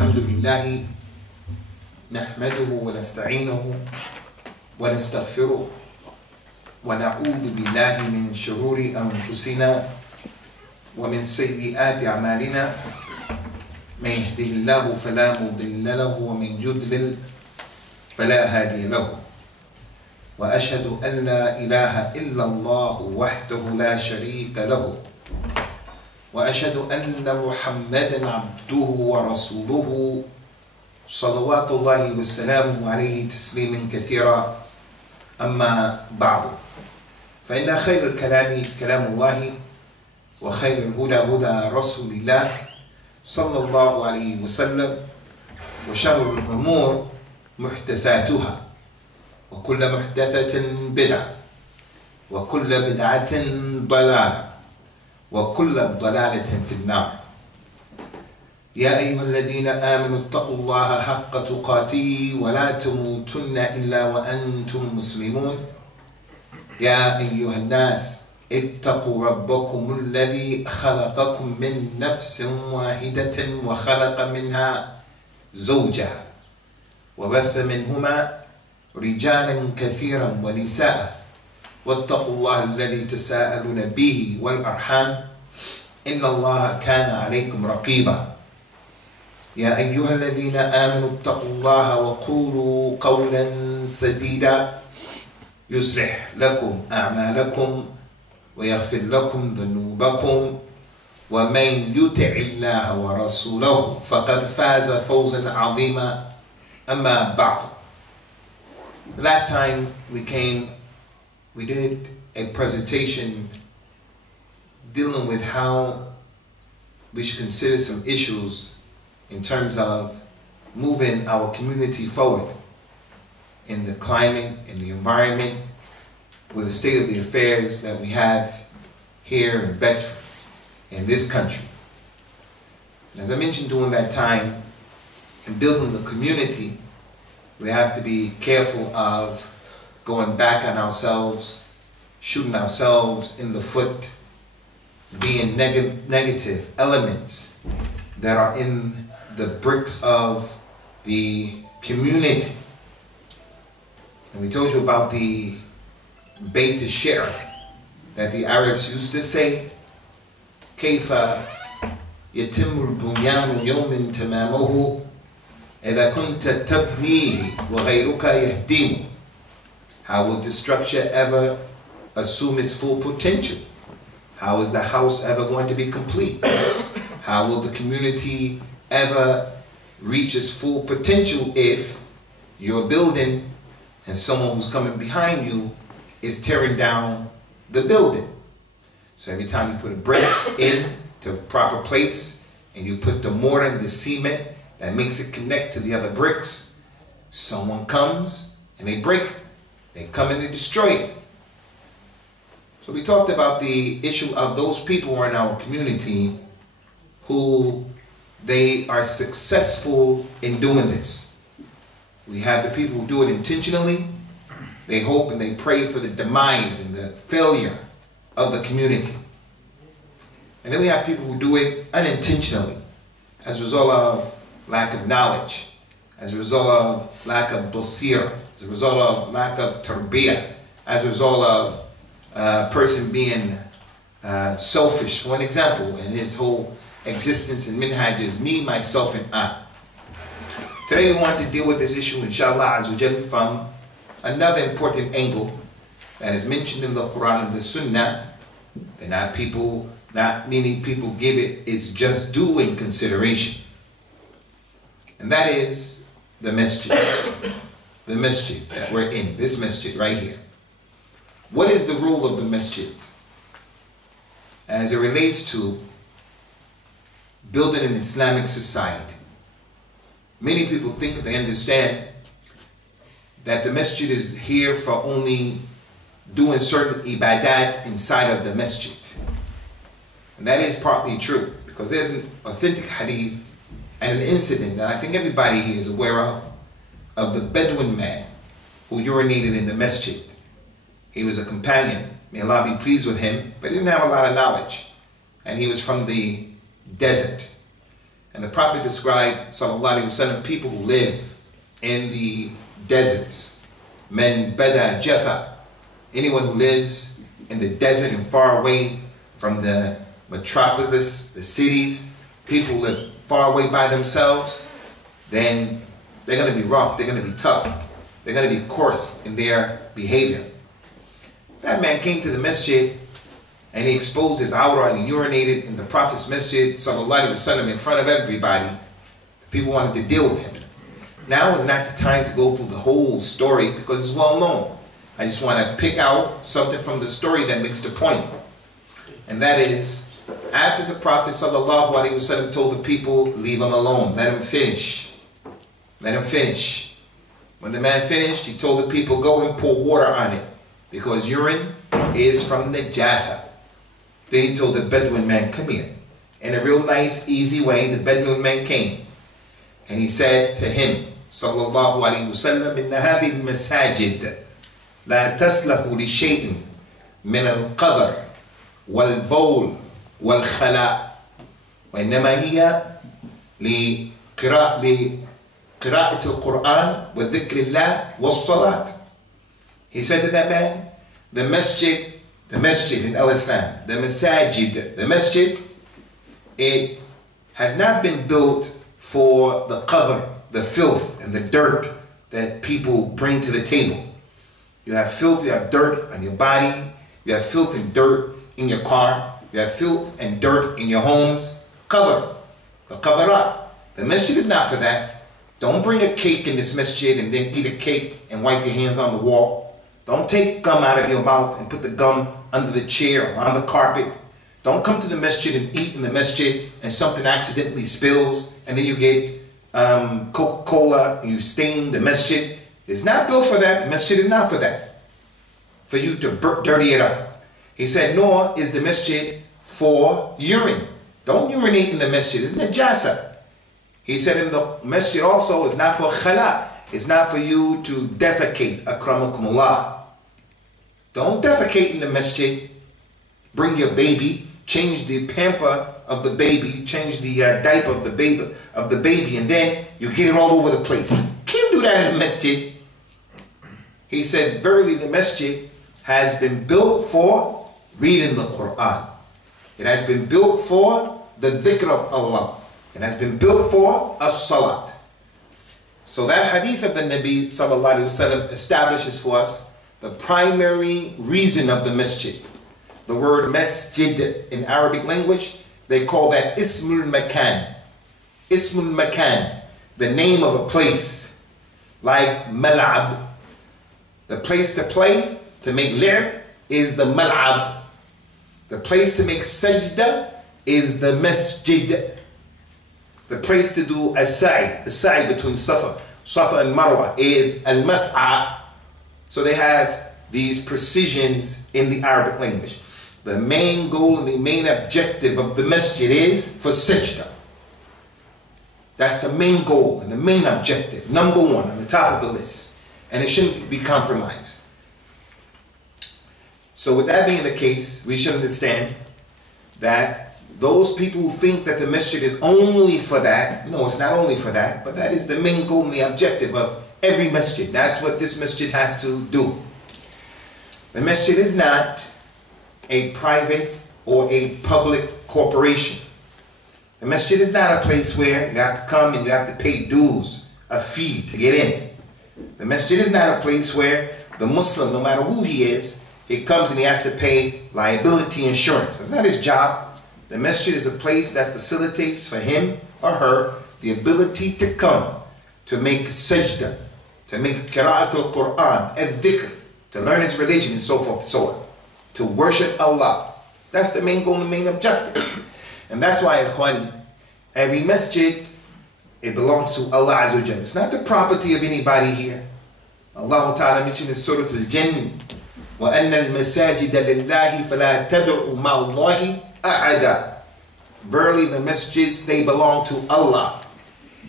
الحمد لله نحمده ونستعينه ونستغفره ونعوذ بالله من شرور أنفسنا ومن سيئات أعمالنا من يهده الله فلا مضل له ومن يضلل فلا هادي له وأشهد أن لا إله إلا الله وحده لا شريك له وأشهد أن محمدا عبده ورسوله صلوات الله وسلامه عليه تسليما كثيرا أما بعد فإن خير الكلام كلام الله وخير الهدى هدى رسول الله صلى الله عليه وسلم وشر الأمور محدثاتها وكل محدثة بدعة وكل بدعة ضلالة وكل ضلالة في النار. يا أيها الذين آمنوا اتقوا الله حق تقاته ولا تموتن إلا وأنتم مسلمون. يا أيها الناس اتقوا ربكم الذي خلقكم من نفس واحدة وخلق منها زوجها وبث منهما رجالا كثيرا ونساء واتقوا الله الذي تساءلون به والأرحام إن الله كان عليكم رقيبا. يا أيها الذين آمنوا اتقوا الله وقولوا قولا سديدا يصلح لكم أعمالكم ويغفر لكم ذنوبكم ومن يطع الله ورسوله فقد فاز فوزا عظيما. أما بعد. Last time we did a presentation dealing with how we should consider some issues in terms of moving our community forward in the climate, in the environment, with the state of the affairs that we have here in Bedford, in this country. As I mentioned during that time, in building the community, we have to be careful of going back on ourselves, shooting ourselves in the foot, being negative elements that are in the bricks of the community. And we told you about the Beit al-Shir that the Arabs used to say, كيف يتم البنيان يوم تمامه إذا كنت تبنيه وغيرك يهدمه. How will the structure ever assume its full potential? How is the house ever going to be complete? How will the community ever reach its full potential if you're building and someone who's coming behind you is tearing down the building? So every time you put a brick in to a proper place and you put the mortar and the cement that makes it connect to the other bricks, someone comes and they break it. They come and they destroy it. So we talked about the issue of those people who are in our community who they are successful in doing this. We have the people who do it intentionally. They hope and they pray for the demise and the failure of the community. And then we have people who do it unintentionally as a result of lack of knowledge, as a result of lack of basira, as a result of lack of tarbiyah, as a result of a person being selfish. For an example, in his whole existence and minhaj is me, myself, and I. Today we want to deal with this issue, inshallah azawajal, from another important angle that is mentioned in the Quran and the Sunnah, that not many people give it its just due in consideration. And that is the masjid. The masjid that we're in, this masjid right here. What is the role of the masjid as it relates to building an Islamic society? Many people think they understand that the masjid is here for only doing certain ibadat inside of the masjid. And that is partly true, because there's an authentic hadith and an incident that I think everybody here is aware of the Bedouin man who urinated in the masjid. He was a companion, may Allah be pleased with him, but he didn't have a lot of knowledge. And he was from the desert. And the Prophet described, sallallahu alaihi wasallam, people who live in the deserts. Men bada jafa. Anyone who lives in the desert and far away from the metropolis, the cities, people who live far away by themselves, then they're going to be rough, they're going to be tough, they're going to be coarse in their behavior. That man came to the masjid and he exposed his awrah and he urinated in the Prophet's masjid, sallallahu alaihi wasallam, in front of everybody. People wanted to deal with him. Now is not the time to go through the whole story because it's well known. I just want to pick out something from the story that makes the point. And that is, after the Prophet sallallahu alaihi wasallam told the people, leave him alone, let him finish. Let him finish. When the man finished, he told the people, go and pour water on it because urine is from najasa. Then he told the Bedouin man, come here. In a real nice, easy way, the Bedouin man came. And he said to him, sallallahu alayhi wa sallam, inna hadhihi al-masajid la taslahu li shay'in min al-qadr wal-bawl wal-khala' wa innama hiya li qira'ati al-Qur'an wa dhikrillah was-salat. He said to that man, the masjid in Al-Islam, the masjid, it has not been built for the qadr, the filth and the dirt that people bring to the table. You have filth, you have dirt on your body, you have filth and dirt in your car, you have filth and dirt in your homes. Qadr, the qadrat. The masjid is not for that. Don't bring a cake in this masjid and then eat a cake and wipe your hands on the wall. Don't take gum out of your mouth and put the gum under the chair or on the carpet. Don't come to the masjid and eat in the masjid and something accidentally spills and then you get Coca-Cola and you stain the masjid. It's not built for that. The masjid is not for that. For you to dirty it up. He said, nor is the masjid for urine. Don't urinate in the masjid. It's najasa. He said in the masjid also is not for khala. It's not for you to defecate, akramakumullah. Don't defecate in the masjid. Bring your baby, change the pamper of the baby, change the diaper of the baby, and then you get it all over the place. Can't do that in the masjid. He said, verily the masjid has been built for reading the Quran. It has been built for the dhikr of Allah. It has been built for as-salat. So that hadith of the Nabi sallallahu alaihi wasallam establishes for us the primary reason of the masjid. The word masjid in Arabic language, they call that ismul makan. Ismul makan, the name of a place, like mal'ab. The place to play, to make li'b, is the mal'ab. The place to make sajda is the masjid. The place to do as-sa'i, the sa'i between Safa and Marwa, is al-mas'a. So they have these precisions in the Arabic language. The main goal and the main objective of the masjid is for sajda. That's the main goal and the main objective, number one on the top of the list. And it shouldn't be compromised. So with that being the case, we should understand that those people who think that the masjid is only for that, no, it's not only for that, but that is the main goal and the objective of every masjid. That's what this masjid has to do. The masjid is not a private or a public corporation. The masjid is not a place where you have to come and you have to pay dues, a fee to get in. The masjid is not a place where the Muslim, no matter who he is, he comes and he has to pay liability insurance. That's not his job. The masjid is a place that facilitates for him or her the ability to come, to make sajda, to make qira'at al-Quran, al-dhikr, to learn his religion and so forth and so on, to worship Allah. That's the main goal and the main objective. And that's why, ikhwani, every masjid, it belongs to Allah Azza wa Jalla. It's not the property of anybody here. Allah Ta'ala mentioned in Surah Al-Jinn, وَأَنَّ الْمَسَاجِدَ لِلَّهِ فَلَا تَدْعُوا مَعَ اللَّهِ أَحَدًا. Verily the masjids, they belong to Allah.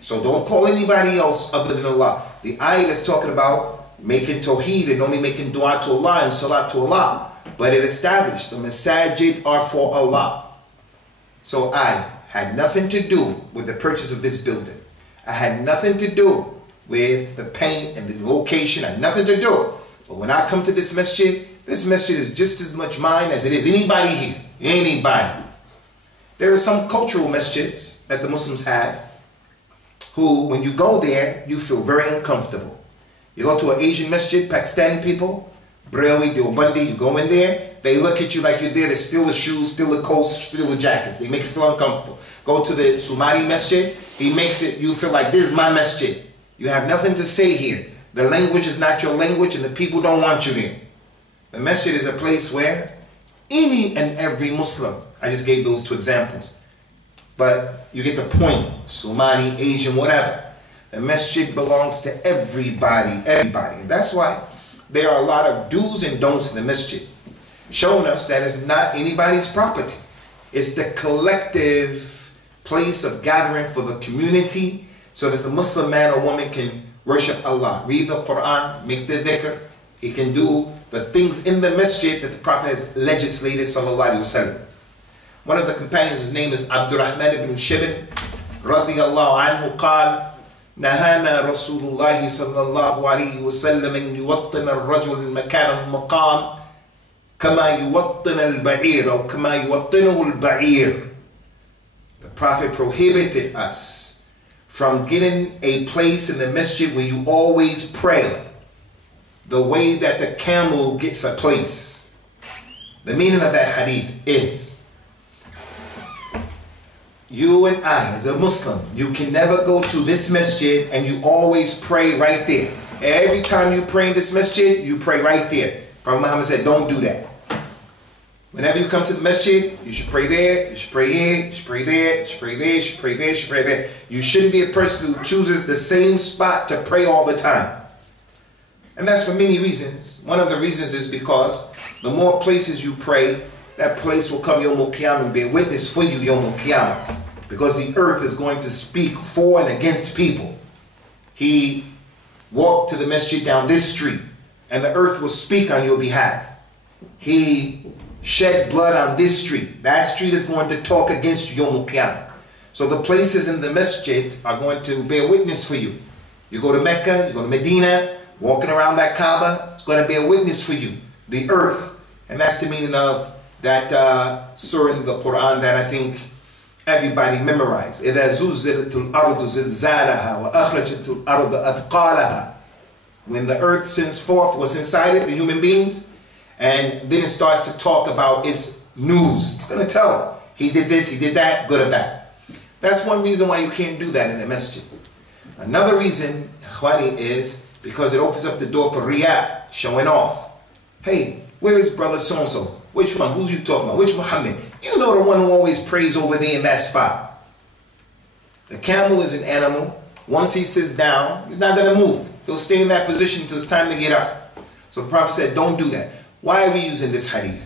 So don't call anybody else other than Allah. The ayah is talking about making tawheed and only making dua to Allah and salat to Allah. But it established the masajid are for Allah. So I, had nothing to do with the purchase of this building. I had nothing to do with the paint and the location. I had nothing to do. But when I come to this masjid is just as much mine as it is anybody here. Anybody. There are some cultural masjids that the Muslims have who, when you go there, you feel very uncomfortable. You go to an Asian masjid, Pakistani people, Braille, Deobandi, you go in there, they look at you like you're there to steal the shoes, steal the coats, steal the jackets. They make you feel uncomfortable. Go to the Sumari masjid, he makes it, you feel like this is my masjid. You have nothing to say here. The language is not your language and the people don't want you there. The masjid is a place where any and every Muslim, I just gave those two examples, but you get the point. Somali, Asian, whatever. The masjid belongs to everybody, everybody. And that's why there are a lot of do's and don'ts in the masjid, showing us that it's not anybody's property. It's the collective place of gathering for the community so that the Muslim man or woman can worship Allah, read the Quran, make the dhikr. He can do the things in the masjid that the Prophet has legislated, sallallahu alaihi wasallam. One of the companions, his name is Abdurrahman ibn Shibr, radiyallahu anhu, قال نهانا رسول الله صلى الله عليه وسلم أن يوطن الرجل المكان المقام كما يوطن البعير أو كما يوطنه البعير. The Prophet prohibited us from getting a place in the masjid where you always pray the way that the camel gets a place. The meaning of that hadith is, you and I, as a Muslim, you can never go to this masjid and you always pray right there. Every time you pray in this masjid, you pray right there. Prophet Muhammad said, don't do that. Whenever you come to the masjid, you should pray there, you should pray here, you should pray there, you should pray there, you should pray there, you should pray there. You shouldn't be a person who chooses the same spot to pray all the time. And that's for many reasons. One of the reasons is because the more places you pray, that place will come Yawm al-Qiyamah and be a witness for you Yawm al-Qiyamah. Because the earth is going to speak for and against people. He walked to the masjid down this street and the earth will speak on your behalf. He shed blood on this street. That street is going to talk against you Yawm al-Qiyamah. So the places in the masjid are going to bear witness for you. You go to Mecca, you go to Medina, walking around that Kaaba, it's going to be a witness for you. The earth, and that's the meaning of that surah in the Quran that I think everybody memorized. إِذَا زُلْزِلَتِ الْأَرْضُ زِلْزَالَهَا وَأَخْرَجَتِ الْأَرْضُ أَثْقَالَهَا. When the earth sends forth what's inside it, the human beings, and then it starts to talk about its news. It's going to tell, he did this, he did that, good or bad. That's one reason why you can't do that in the masjid. Another reason, Ikhwani, is because it opens up the door for riyah, showing off. Hey, where is brother so-and-so? Which one? Who's you talking about? Which Muhammad? You know the one who always prays over there in that spot. The camel is an animal. Once he sits down, he's not going to move. He'll stay in that position until it's time to get up. So the Prophet said, don't do that. Why are we using this hadith?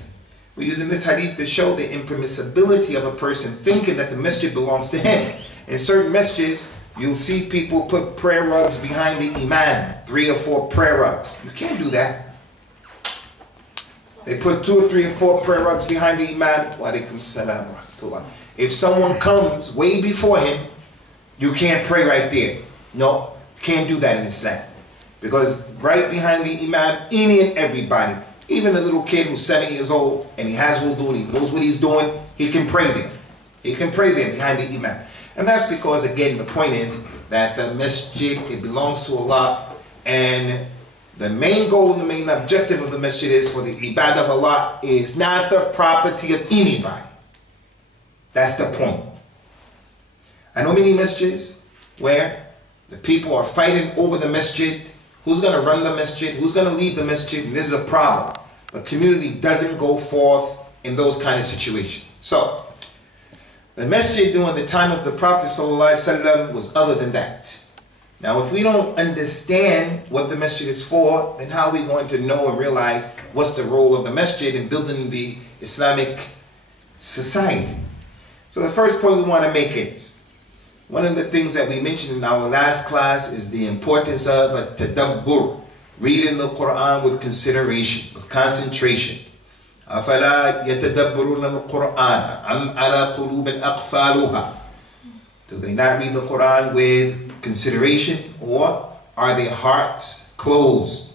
We're using this hadith to show the impermissibility of a person thinking that the masjid belongs to him. In certain masjids, you'll see people put prayer rugs behind the imam, 3 or 4 prayer rugs. You can't do that. They put 2 or 3 or 4 prayer rugs behind the imam. Wa alaikum salam wa rahmatullah. If someone comes way before him, you can't pray right there. No, you can't do that in Islam. Because right behind the imam, any and everybody, even the little kid who's 7 years old and he has wudu and he knows what he's doing, he can pray there. He can pray there behind the imam. And that's because, again, the point is that the masjid, it belongs to Allah, and the main goal and the main objective of the masjid is for the ibadah of Allah is not the property of anybody. That's the point. I know many masjids where the people are fighting over the masjid. Who's going to run the masjid? Who's going to lead the masjid? And this is a problem. The community doesn't go forth in those kind of situations. So, the masjid during the time of the Prophet ﷺ was other than that. Now, if we don't understand what the masjid is for, then how are we going to know and realize what's the role of the masjid in building the Islamic society? So the first point we want to make is, one of the things that we mentioned in our last class is the importance of a tadabbur, reading the Quran with consideration, with concentration. أَفَلَا يَتَدَبَّرُونَ الْقُرْآنَ أَمْ عَلَى قُلُوبٍ أَقْفَالُهَا. Do they not read the Quran with consideration, or are their hearts closed?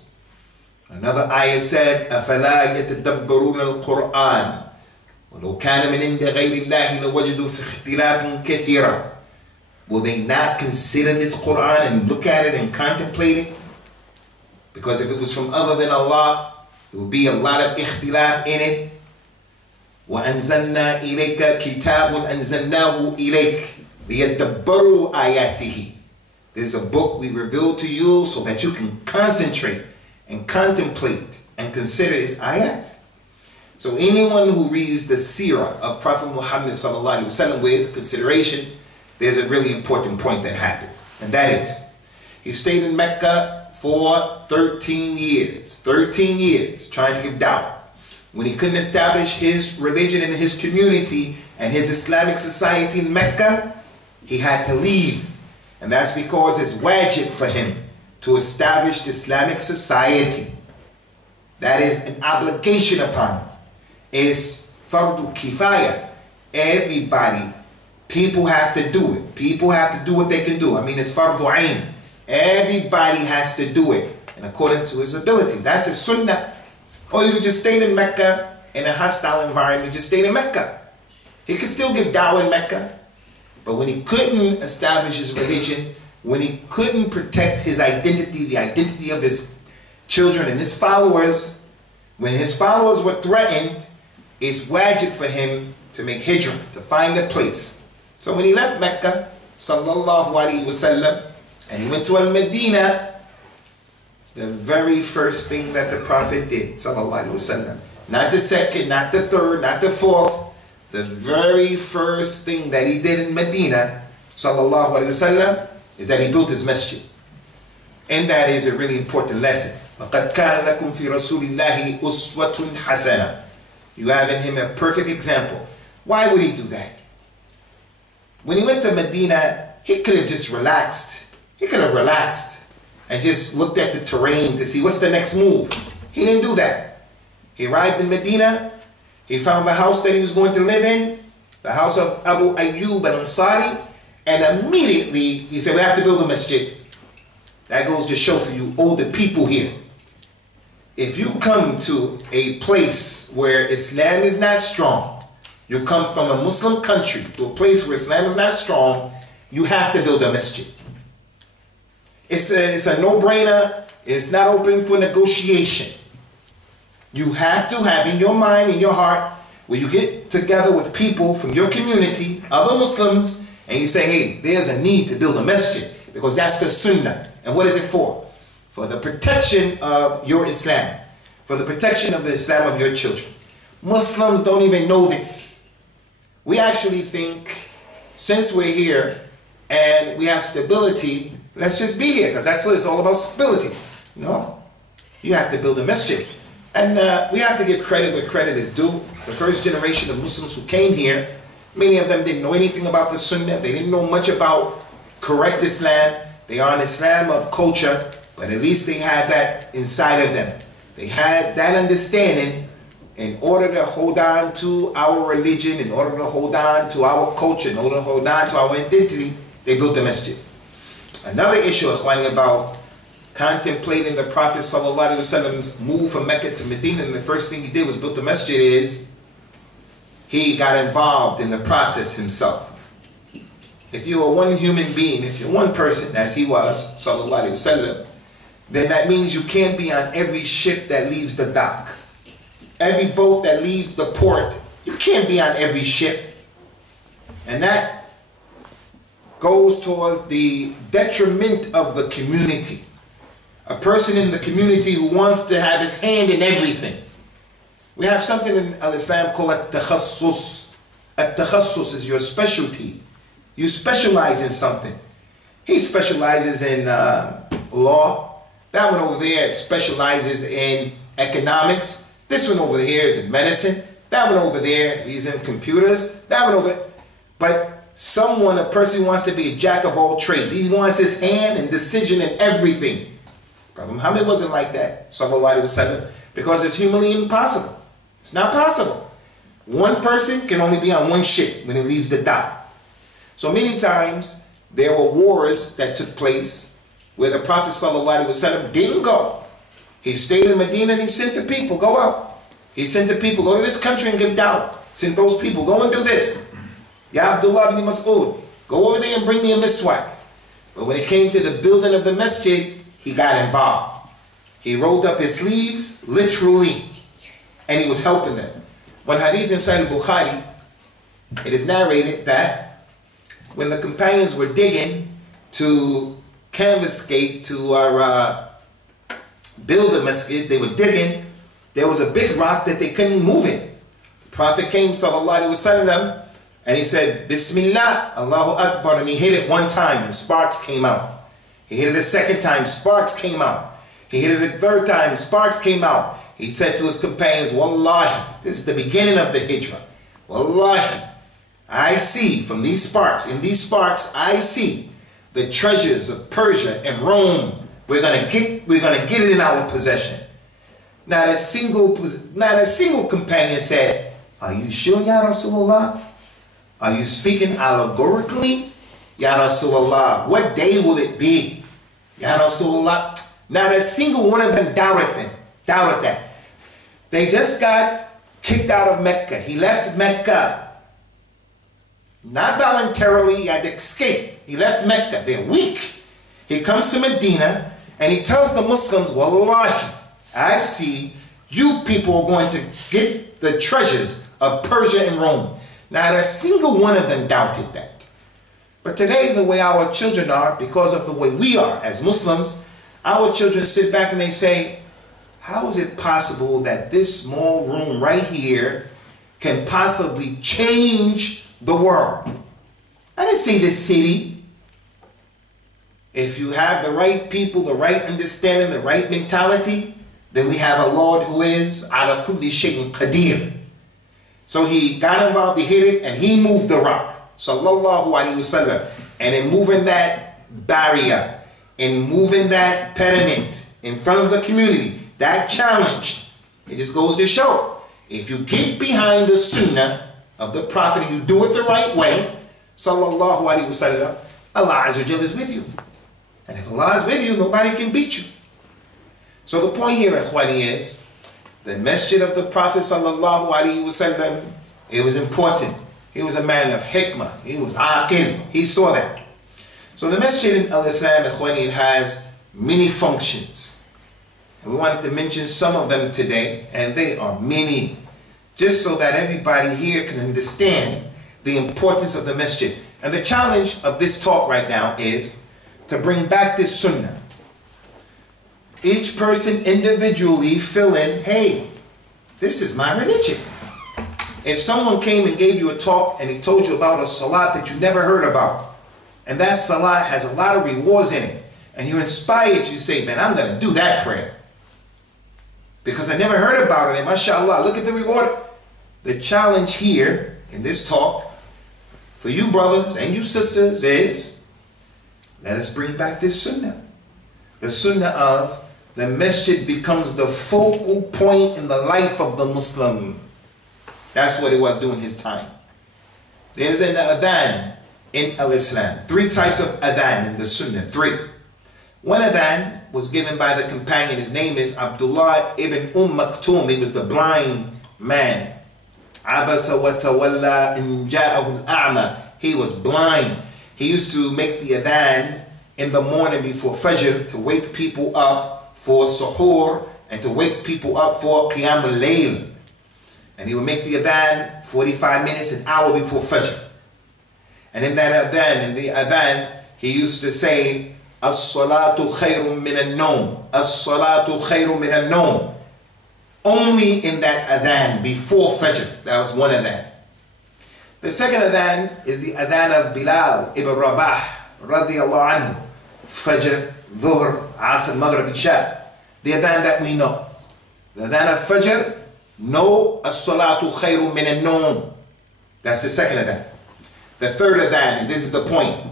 Another ayah said, أَفَلَا يَتَدَبَّرُونَ الْقُرْآنَ وَلَوْ كَانَ مِنْ عِنْدِ غَيْرِ اللَّهِ لَوَجَدُوا فِي اخْتِلَافٍ كَثِيرًا. Will they not consider this Quran and look at it and contemplate it? Because if it was from other than Allah, there would be a lot of ikhtilaf in it. وَأَنزَلْنَا إِلَيْكَ كِتَابٌ أَنزَلْنَاهُ إِلَيْكَ لِيَدَّبَّرُوا آيَاتِهِ. There's a book we revealed to you so that you can concentrate and contemplate and consider its ayat. So anyone who reads the seerah of Prophet Muhammad sallallahu alaihi wasallam with consideration, there's a really important point that happened. And that is, he stayed in Mecca for 13 years. 13 years trying to give da'wah. When he couldn't establish his religion and his community and his Islamic society in Mecca, he had to leave. And that's because it's wajib for him to establish the Islamic society. That is an obligation upon him. It's fardu kifaya. Everybody, people have to do it. People have to do what they can do. I mean, it's fardu ain. Everybody has to do it, and according to his ability. That's his sunnah. Or you just stayed in Mecca in a hostile environment, you just stayed in Mecca. He could still give da'wah in Mecca, but when he couldn't establish his religion, when he couldn't protect his identity, the identity of his children and his followers, when his followers were threatened, it's wajib for him to make hijrah, to find a place. So when he left Mecca, sallallahu alaihi wasallam, and he went to Al-Medina, the very first thing that the Prophet did, sallallahu alaihi wasallam, not the second, not the third, not the fourth, the very first thing that he did in Medina, sallallahu alaihi wasallam, is that he built his masjid. And that is a really important lesson. لَقَدْ كَانَ لَكُمْ فِي رَسُولِ اللَّهِ أُسْوَةٌ حَسَنَةٌ. You have in him a perfect example. Why would he do that? When he went to Medina, he could have just relaxed. He could have relaxed and just looked at the terrain to see what's the next move. He didn't do that. He arrived in Medina. He found the house that he was going to live in, the house of Abu Ayyub al-Ansari, and immediately he said, we have to build a masjid. That goes to show for you older people here. If you come to a place where Islam is not strong, you come from a Muslim country to a place where Islam is not strong, you have to build a masjid. It's a no-brainer. It's not open for negotiation. You have to have in your mind, in your heart, where you get together with people from your community, other Muslims, and you say, hey, there's a need to build a masjid, because that's the sunnah. And what is it for? For the protection of your Islam, for the protection of the Islam of your children. Muslims don't even know this. We actually think, since we're here and we have stability, let's just be here, because that's what it's all about, stability. No, you have to build a masjid. And we have to give credit where credit is due. The first generation of Muslims who came here, many of them didn't know anything about the Sunnah. They didn't know much about correct Islam. They are an Islam of culture, but at least they had that inside of them. They had that understanding. In order to hold on to our religion, in order to hold on to our culture, in order to hold on to our identity, they built the masjid. Another issue, Ikhwani, about contemplating the Prophet ﷺ's move from Mecca to Medina, and the first thing he did was build the masjid, is he got involved in the process himself. If you are one human being, if you're one person, as he was, ﷺ, then that means you can't be on every ship that leaves the dock. Every boat that leaves the port, you can't be on every ship. And that goes towards the detriment of the community. A person in the community who wants to have his hand in everything. We have something in Al-Islam called at-takhassus. At-takhassus is your specialty. You specialize in something. He specializes in law. That one over there specializes in economics. This one over here is in medicine. That one over there, he's in computers. That one over there. But someone, a person who wants to be a jack of all trades. He wants his hand and decision in everything. Prophet Muhammad wasn't like that, sallallahu alaihi wasallam, because it's humanly impossible. It's not possible. One person can only be on one ship when it leaves the dock. So many times there were wars that took place where the Prophet ﷺ didn't go. He stayed in Medina and he sent the people, go out. He sent the people, go to this country and give dawah. Sent those people, go and do this. Ya Abdullah ibn Mas'ud, go over there and bring me a miswak. But when it came to the building of the masjid, he got involved. He rolled up his sleeves, literally, and he was helping them. When hadith in Sahih Bukhari, it is narrated that when the companions were digging to canvascate to build the masjid, they were digging, there was a big rock that they couldn't move it. The Prophet came, sallallahu alaihi wasallam, and he said, Bismillah, Allahu Akbar, and he hit it one time and sparks came out. He hit it a second time, sparks came out. He hit it a third time, sparks came out. He said to his companions, Wallahi, this is the beginning of the hijrah. Wallahi, I see from these sparks, in these sparks, I see the treasures of Persia and Rome. We're gonna get it in our possession. Not a single companion said, are you sure, Ya Rasulullah? Are you speaking allegorically? Ya Rasulullah, what day will it be? Ya Rasulullah, not a single one of them doubted that. They just got kicked out of Mecca. He left Mecca. Not voluntarily, he had to escape. He left Mecca. They're weak. He comes to Medina and he tells the Muslims, Wallahi, I see you people are going to get the treasures of Persia and Rome. Not a single one of them doubted that. But today, the way our children are, because of the way we are as Muslims, our children sit back and they say, how is it possible that this small room right here can possibly change the world? I didn't say this city. If you have the right people, the right understanding, the right mentality, then we have a Lord who is ala kulli shay'in qadir. So he got involved, he hit it, and he moved the rock. Sallallahu alaihi wasallam. And in moving that barrier, in moving that pediment in front of the community, that challenge, it just goes to show, if you get behind the sunnah of the Prophet and you do it the right way, sallallahu alaihi wasallam, Allah Azza wa Jalla is with you. And if Allah is with you, nobody can beat you. So the point here, Ikhwani, is the masjid of the Prophet sallallahu alaihi wasallam, it was important. He was a man of hikmah. He was aqil. He saw that. So the masjid in al-Islam, Ikhwani, it has many functions. And we wanted to mention some of them today, and they are many, just so that everybody here can understand the importance of the masjid. And the challenge of this talk right now is to bring back this sunnah. Each person individually feel in, hey, this is my religion. If someone came and gave you a talk and he told you about a salat that you never heard about, and that salat has a lot of rewards in it, and you're inspired, you say, man, I'm going to do that prayer. Because I never heard about it, and mashallah, look at the reward. The challenge here in this talk for you brothers and you sisters is, let us bring back this sunnah. The sunnah of the masjid becomes the focal point in the life of the Muslim. That's what it was during his time. There's an adhan in al-Islam. 3 types of adhan in the sunnah. 3. One adhan was given by the companion. His name is Abdullah ibn Maktoum. He was the blind man. Abasa wa tawalla in ja'ahu al-a'ma. He was blind. He used to make the adhan in the morning before Fajr to wake people up for suhoor and to wake people up for Qiyam al-Layl. And he would make the adhan 45 minutes, an hour before Fajr. And in that adhan, he used to say, As-salatu khayrun min al-nawm. As-salatu khayrun min al-nawm. Only in that adhan before Fajr. That was one adhan. The second adhan is the adhan of Bilal ibn Rabah radiyallahu anhu. Fajr, Dhuhr, Asr, Maghrib, Isha. The adhan that we know. The adhan of Fajr, no, as-salatu khayru min al-nawm. That's the second adhan. The third adhan, and this is the point.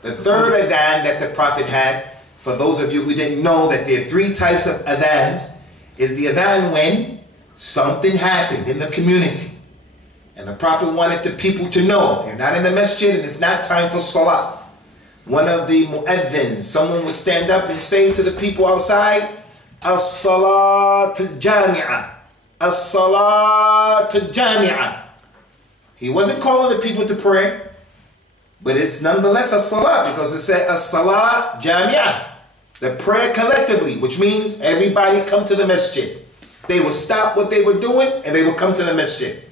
The third adhan that the Prophet had, for those of you who didn't know that there are 3 types of adhans, is the adhan when something happened in the community, and the Prophet wanted the people to know they're not in the masjid and it's not time for salah. One of the mu'adhins, someone would stand up and say to the people outside, As-salat al-jami'ah, As-salat al-jami'ah. He wasn't calling the people to pray, but it's nonetheless a salah, because it said As-salat jami'ah, the prayer collectively, which means everybody come to the masjid. They would stop what they were doing and they would come to the masjid.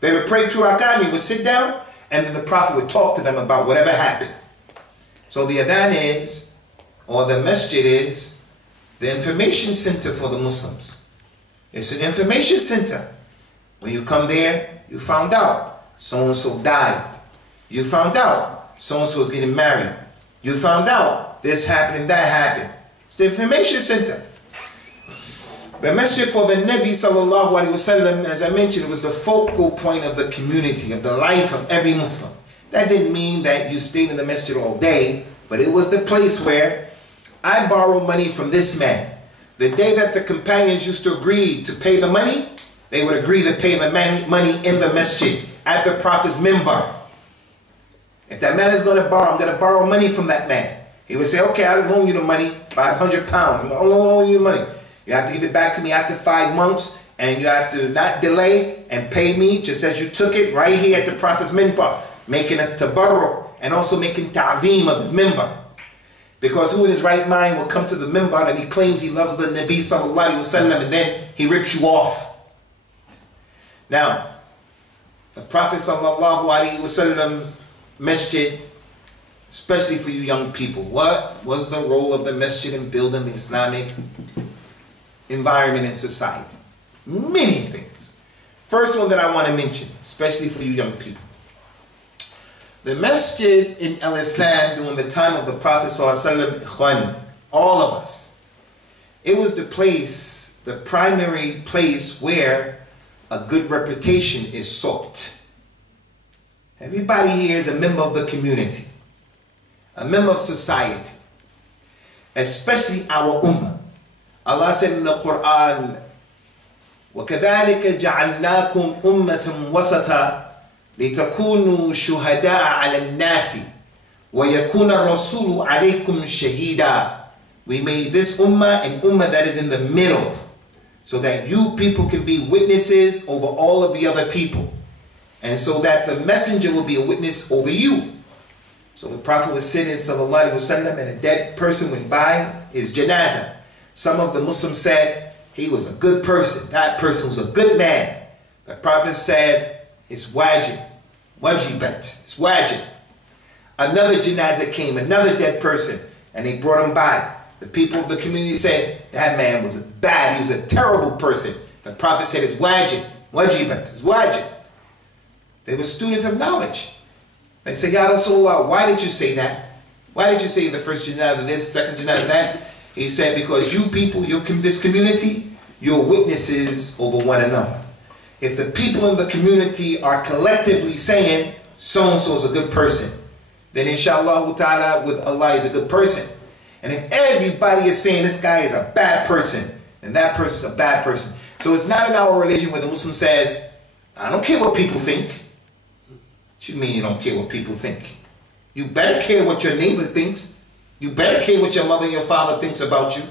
They would pray 2 rak'ah, he would sit down, and then the Prophet would talk to them about whatever happened. So the adhan is, or the masjid is, the information center for the Muslims. It's an information center. When you come there, you found out so-and-so died. You found out so-and-so was getting married. You found out this happened and that happened. It's the information center. The masjid for the Nabi sallallahu alaihi wasallam, as I mentioned, it was the focal point of the community, of the life of every Muslim. That didn't mean that you stayed in the masjid all day, but it was the place where I borrow money from this man. The day that the companions used to agree to pay the money, they would agree to pay the money in the masjid, at the Prophet's minbar. If that man is going to borrow, I'm going to borrow money from that man. He would say, okay, I'll loan you the money, 500 pounds. I'll loan you the money. You have to give it back to me after 5 months, and you have to not delay and pay me just as you took it right here at the Prophet's minbar, making a tabarruk and also making ta'zeem of his minbar. Because who in his right mind will come to the minbar and he claims he loves the Nabi sallallahu alaihi wasallam, and then he rips you off. Now, the Prophet sallallahu alaihi wasallam's masjid, especially for you young people, what was the role of the masjid in building the Islamic environment in society? Many things. First one that I want to mention, especially for you young people. The masjid in Islam during the time of the Prophet sallallahu alaihi wasallam, all of us, it was the place, the primary place where a good reputation is sought. Everybody here is a member of the community, a member of society, especially our ummah. Allah said in the Quran, وَكَذَلِكَ جَعَلْنَاكُمْ أُمَّةً وَسَطًا لِتَكُونُوا شُهَدَاءَ عَلَى النَّاسِ وَيَكُونَ الرَّسُولُ عَلَيْكُمْ شَهِيدًا. We made this ummah an ummah that is in the middle, so that you people can be witnesses over all of the other people, and so that the messenger will be a witness over you. So the Prophet was sitting sallallahu alaihi wasallam, and a dead person went by his janazah. Some of the Muslims said he was a good person. That person was a good man. The Prophet said it's wajib, wajibat, it's wajib. Another janazah came, another dead person, and they brought him by. The people of the community said that man was bad, he was a terrible person. The Prophet said it's wajib, wajibat, it's wajib. They were students of knowledge. They said, Ya Rasulullah, why did you say that? Why did you say the first janazah this, second janazah that? He said, because you people, this community, you're witnesses over one another. If the people in the community are collectively saying, so-and-so is a good person, then inshallah ta'ala with Allah is a good person. And if everybody is saying this guy is a bad person, then that person is a bad person. So it's not in our religion where the Muslim says, I don't care what people think. What you mean you don't care what people think? You better care what your neighbor thinks. You better care what your mother and your father thinks about you.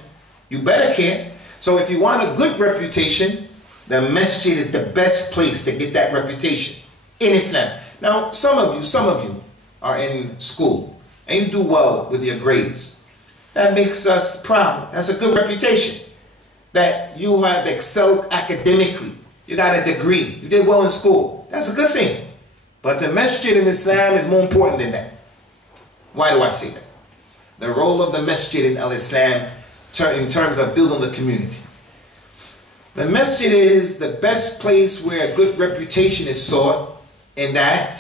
You better care. So if you want a good reputation, the masjid is the best place to get that reputation in Islam. Now, some of you are in school and you do well with your grades. That makes us proud. That's a good reputation. That you have excelled academically. You got a degree. You did well in school. That's a good thing. But the masjid in Islam is more important than that. Why do I say that? The role of the masjid in Islam in terms of building the community. The masjid is the best place where a good reputation is sought, in that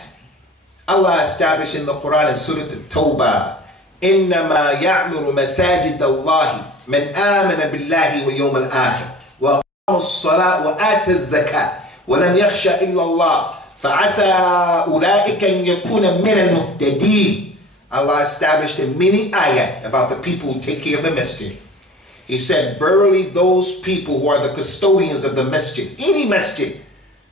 Allah established in the Quran in Surah At-Tawbah, إِنَّمَا يَعْمُرُ مَسَاجِدَ اللَّهِ مَنْ آمَنَ بِاللَّهِ وَيَوْمَ الْآخِرِ وَأَقَامَ الصَّلَاةَ وَآتَى الزَّكَاةَ وَلَمْ يَخْشَ إِلَّا اللَّهَ فَعَسَى أُولَٰئِكَ أَن يَكُونَ مِنَ الْمُهْتَدِينَ. Allah established in many ayat about the people who take care of the masjid. He said, verily those people who are the custodians of the masjid, any masjid,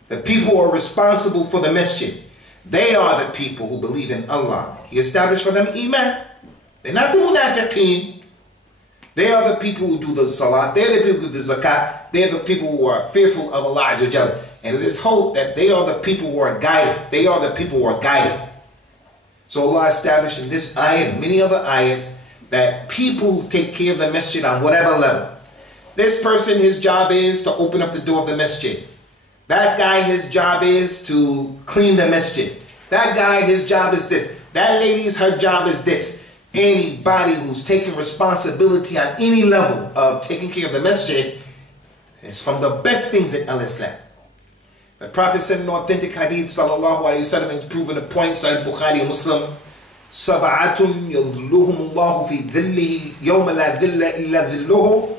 the people who are responsible for the masjid, they are the people who believe in Allah. He established for them iman. They're not the munafiqeen. They are the people who do the salah. They're the people who do the zakat. They're the people who are fearful of Allah Azza wa Jalla. And it is hope that they are the people who are guided. They are the people who are guided. So Allah established in this ayah and many other ayahs that people who take care of the masjid on whatever level. This person, his job is to open up the door of the masjid. That guy, his job is to clean the masjid. That guy, his job is this. That lady's, her job is this. Anybody who's taking responsibility on any level of taking care of the masjid is from the best things in Islam. The Prophet said in an authentic hadith, sallallahu alayhi wa sallam, and proving the point, Sahih Bukhari and Muslim, Sab'atun yadhluhum Allahu fi dhillihi yawma la dhilla illa dhilluhu.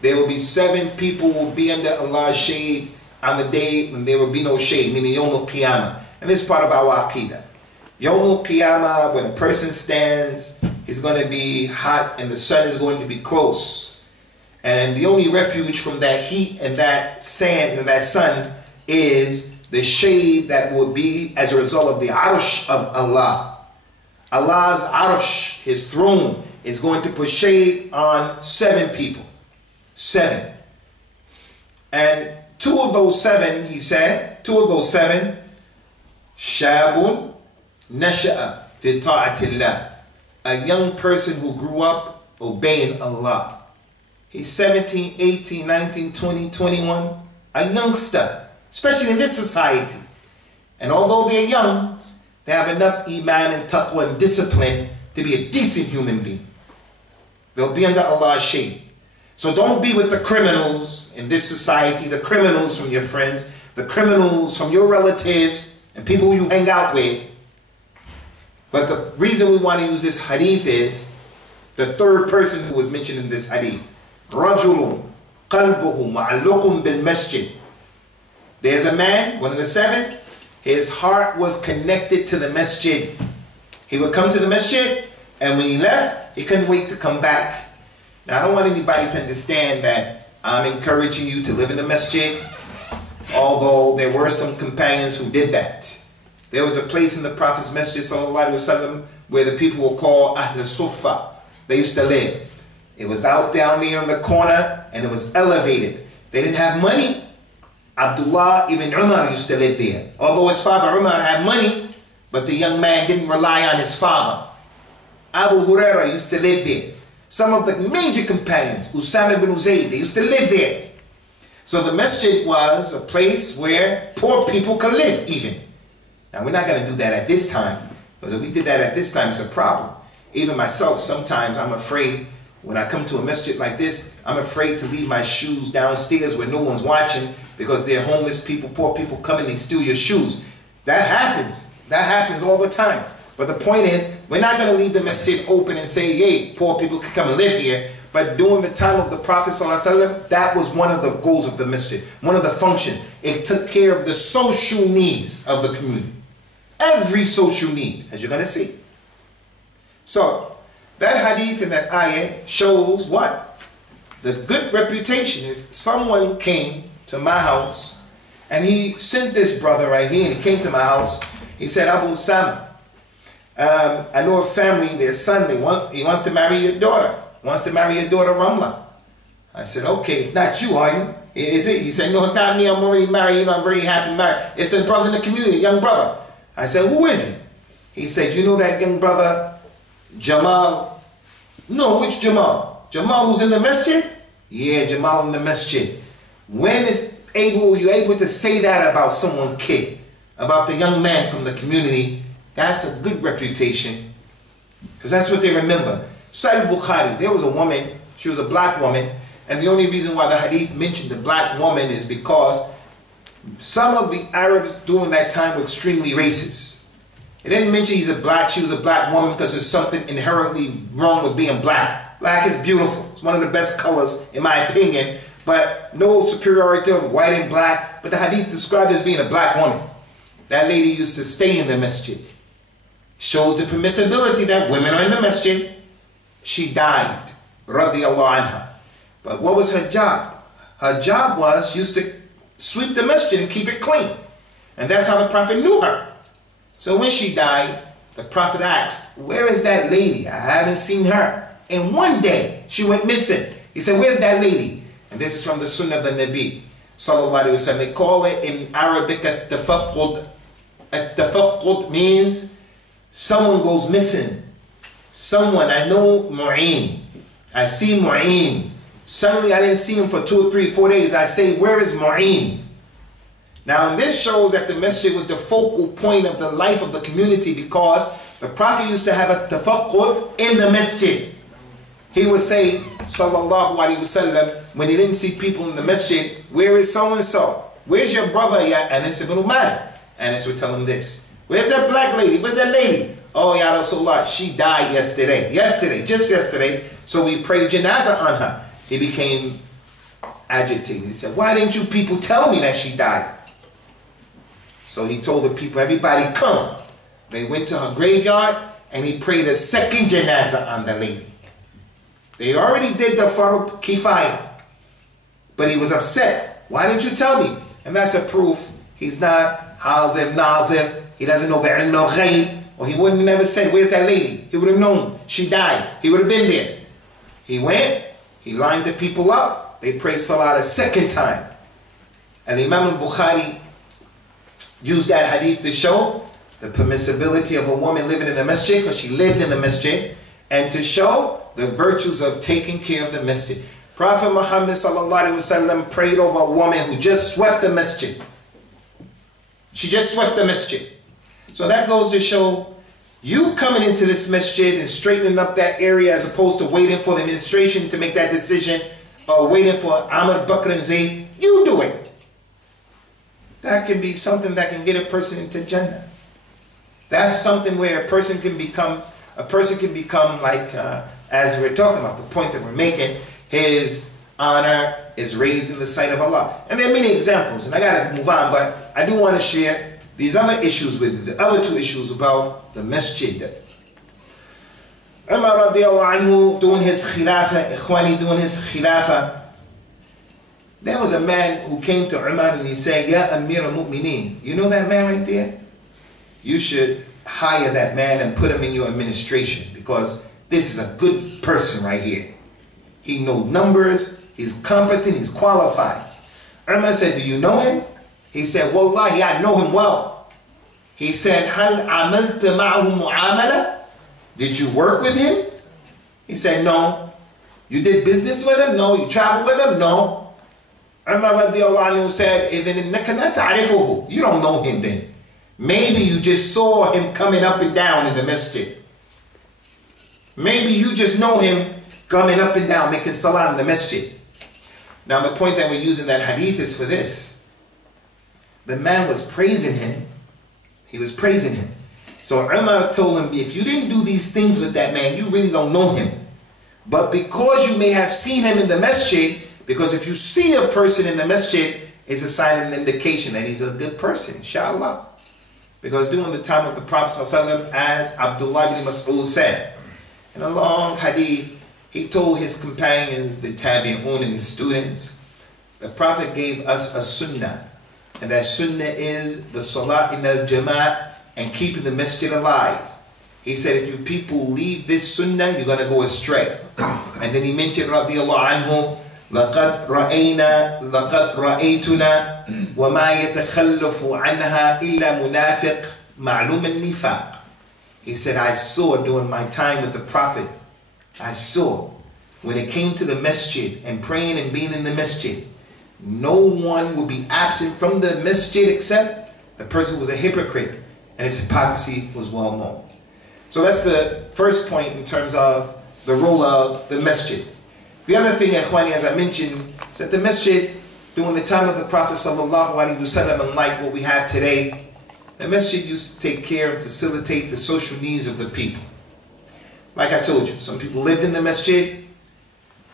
There will be 7 people who will be under Allah's shade on the day when there will be no shade, meaning Yawm al-Qiyamah. And this is part of our Aqidah. Yawm al-Qiyamah, when a person stands, he's going to be hot and the sun is going to be close. And the only refuge from that heat and that sand and that sun is the shade that will be as a result of the Arush of Allah. Allah's Arush, his throne, is going to put shade on 7 people. 7. And 2 of those 7, he said, 2 of those 7, Shabun Nasha'a fi ta'atillah. A young person who grew up obeying Allah. He's 17, 18, 19, 20, 21. A youngster, especially in this society. And although they're young, they have enough iman and taqwa and discipline to be a decent human being. They'll be under Allah's shade. So don't be with the criminals in this society, the criminals from your friends, the criminals from your relatives, and people who you hang out with. But the reason we want to use this hadith is the 3rd person who was mentioned in this hadith. رَجُلٌ قَلْبُهُ مَعْلُقٌ بِالْمَسْجِدِ. There's a man, one of the 7, his heart was connected to the masjid. He would come to the masjid, and when he left, he couldn't wait to come back. Now, I don't want anybody to understand that I'm encouraging you to live in the masjid, although there were some companions who did that. There was a place in the Prophet's masjid, sallallahu alaihi wasallam, where the people were called Ahl Sufa. They used to live. It was out down there in the corner, and it was elevated. They didn't have money. Abdullah ibn Umar used to live there. Although his father Umar had money, but the young man didn't rely on his father. Abu Huraira used to live there. Some of the major companions, Usama ibn Zayd, they used to live there. So the masjid was a place where poor people could live even. Now we're not going to do that at this time, because if we did that at this time, it's a problem. Even myself, sometimes I'm afraid, when I come to a masjid like this, I'm afraid to leave my shoes downstairs where no one's watching, because they're homeless people, poor people come and they steal your shoes. That happens. That happens all the time. But the point is, we're not going to leave the masjid open and say, hey, poor people can come and live here. But during the time of the Prophet ﷺ, that was one of the goals of the masjid, one of the functions. It took care of the social needs of the community. Every social need, as you're going to see. So, that hadith and that ayah shows what? The good reputation. If someone came to my house and he sent this brother right here and he came to my house, he said, Abu Usama, I know a family, their son, he wants to marry your daughter. Wants to marry your daughter Ramla. I said, okay, it's not you, are you? Is it? He said, no, it's not me. I'm already married. I'm very happy married. It's a brother in the community, a young brother. I said, who is it? He said, you know that young brother, Jamal? No, which Jamal? Jamal who's in the masjid? Yeah, Jamal in the masjid. When is you able to say that about someone's kid? About the young man from the community? That's a good reputation. Because that's what they remember. Sahih Bukhari, there was a woman, she was a black woman, and the only reason why the hadith mentioned the black woman is because some of the Arabs during that time were extremely racist. It didn't mention she was a black woman because there's something inherently wrong with being black. Black is beautiful. It's one of the best colors, in my opinion, but no superiority of white and black. But the hadith described as being a black woman. That lady used to stay in the masjid. Shows the permissibility that women are in the masjid. She died, radiyallahu anha. But what was her job? Her job was she used to sweep the masjid and keep it clean. And that's how the Prophet knew her. So when she died, the Prophet asked, where is that lady? I haven't seen her. And one day, she went missing. He said, where's that lady? And this is from the Sunnah of the Nabi Sallallahu Alaihi Wasallam. They call it in Arabic at-tafaqqud. At-tafaqqud means someone goes missing. Someone, I know Mu'een. I see Mu'een. Suddenly I didn't see him for 2 or 3, 4 days. I say, where is Mu'een? Now this shows that the masjid was the focal point of the life of the community, because the Prophet used to have a tafaqqud in the masjid. He would say, sallallahu alaihi wasallam, when he didn't see people in the masjid, where is so-and-so? Where's your brother, ya Anas ibn Malik? Anas would tell him this. Where's that black lady? Where's that lady? Oh, ya Rasulullah, she died yesterday. Just yesterday. So we prayed janazah on her. He became agitated. He said, why didn't you people tell me that she died? So he told the people, everybody come. They went to her graveyard and he prayed a second janazah on the lady. They already did the farud kifayah, but he was upset. Why didn't you tell me? And that's a proof he's not hazir, nazir. He doesn't know the ilm of ghayb, or he wouldn't have never said, where's that lady? He would have known she died. He would have been there. He went, he lined the people up. They prayed salat a second time. And Imam al-Bukhari used that hadith to show the permissibility of a woman living in the masjid, because she lived in the masjid, and to show the virtues of taking care of the masjid. Prophet Muhammad sallallahu alaihi wasallam prayed over a woman who just swept the masjid. She just swept the masjid. So that goes to show you coming into this masjid and straightening up that area, as opposed to waiting for the administration to make that decision, or waiting for Ahmad, Bakr and Zayd. You do it. That can be something that can get a person into Jannah. That's something where a person can become like, as we're talking about, the point that we're making, his honor is raised in the sight of Allah. And there are many examples, and I gotta move on, but I do want to share these other issues with the other two issues about the masjid. Umar radiallahu anhu doing his khilafah, Ikhwani doing his khilafah. There was a man who came to Umar and he said, Ya Amir al-Mu'mineen, you know that man right there? You should hire that man and put him in your administration, because this is a good person right here. He knows numbers, he's competent, he's qualified. Umar said, do you know him? He said, Wallahi, I know him well. He said, Hal amalta ma'ahu mu'amala? Did you work with him? He said, no. You did business with him? No. You traveled with him? No. Umar radiallahu anhu said, Idhan innaka la ta'rifuhu. You don't know him then. Maybe you just saw him coming up and down in the masjid. Maybe you just know him coming up and down, making salah in the masjid. Now the point that we're using that hadith is for this. The man was praising him. He was praising him. So Umar told him, if you didn't do these things with that man, you really don't know him. But because you may have seen him in the masjid, because if you see a person in the masjid, it's a sign and indication that he's a good person, inshallah. Because during the time of the Prophet ﷺ, as Abdullah ibn Mas'ud said, in a long hadith, he told his companions, the tabi'un and his students, the Prophet gave us a sunnah. And that sunnah is the salat in al-jama'ah and keeping the masjid alive. He said, if you people leave this sunnah, you're going to go astray. And then he mentioned, radiyallahu anhu, لَقَدْ رَأَيْتُنَا وَمَا يَتَخَلَّفُ عَنْهَا إِلَّا مُنَافِقٌ مَعْلُومَ النِّفَاقِ. He said, I saw during my time with the Prophet, I saw when it came to the masjid and praying and being in the masjid, no one would be absent from the masjid except the person who was a hypocrite, and his hypocrisy was well known. So that's the first point in terms of the role of the masjid. The other thing, Ikhwani, as I mentioned, is that the masjid, during the time of the Prophet ﷺ, unlike what we have today, the masjid used to take care and facilitate the social needs of the people. Like I told you, some people lived in the masjid.